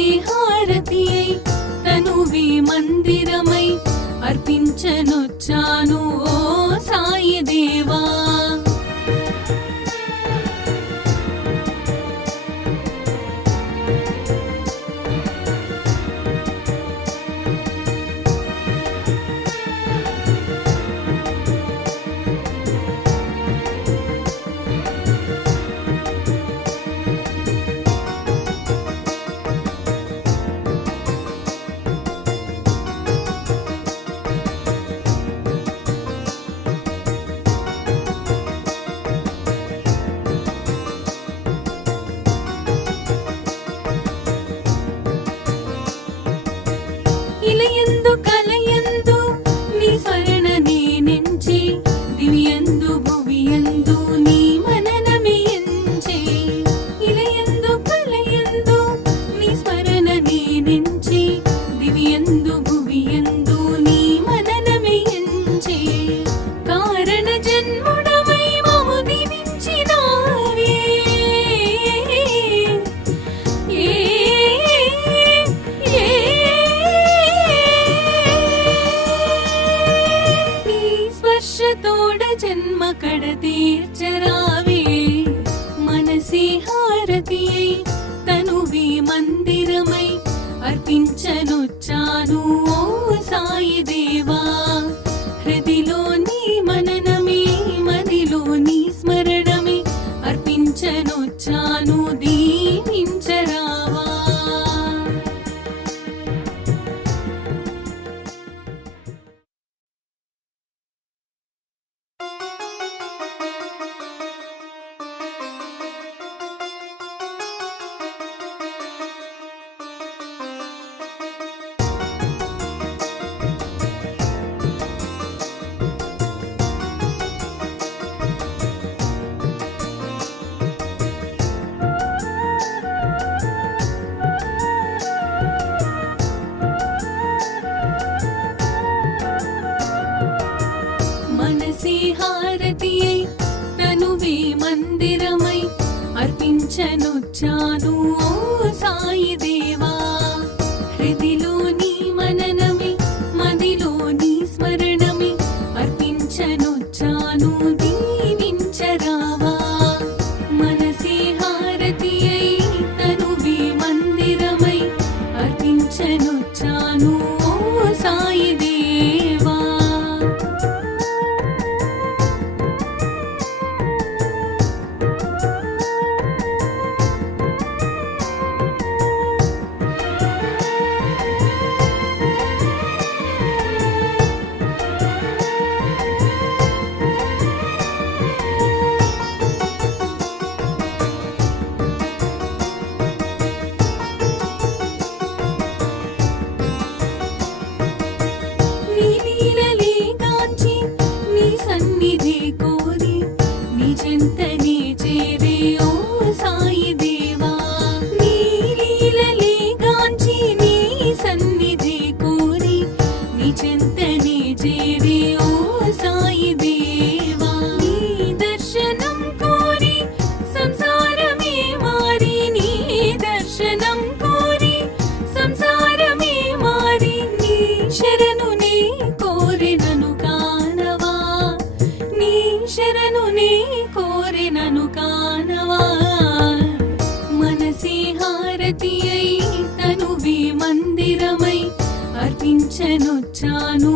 మనసి హారతి అయి తనువి మందిరమై అర్పించనొచ్చాను ఓ సాయి దేవా. ఇలయందు కలయందు నీ స్మరణ నేనెంచి దివ్యందు భువియందు నీ మననమే ఎంచే. ఇలయందు కలయందు నీ స్మరణ నేనెంచి దివ్యందు భువియందు నీ మననమే ఎంచే. కారణ జన్ముడవై మము దీవించినావే తోడ జన్మ కడ తీర్చరావే. మనసి హారతి అయి తనువి మందిరమై అర్పించనొచ్చాను ఓ సాయి దేవా. హృదిలో నీ మననమే మదిలో నీ స్మరణమే అర్పించనొచ్చాను దీవించరావా. మనసి హారతి అయి తనువి మందిరమై అర్పించనొచ్చాను ఓ సాయి దేవా. హృదిలో నీ మననమే మదిలో నీ స్మరణమే అర్పించనొచ్చాను దీవించరావా. మనసి హారతి అయి తనువి మందిరమై అర్పించనొచ్చాను ఓ సాయి దేవా. సన్నిధి కోరి నీ చెంతనే చేరే ఓ సాయి దేవా. నీ లీలలే గాంచి నీ సన్నిధి కోరి నీ చెంతనే చేరే ఓ సాయి దేవా. నీ దర్శనం కోరి సంసారమే మారి నీ దర్శనం కోరి సంసారమే మారి నీ శరణు నీ కోరినను కానవా. నీ శరణు నీ కోరినను కానవా. మనసి హారతి అయి తనువి మందిరమై అర్పించనొచ్చాను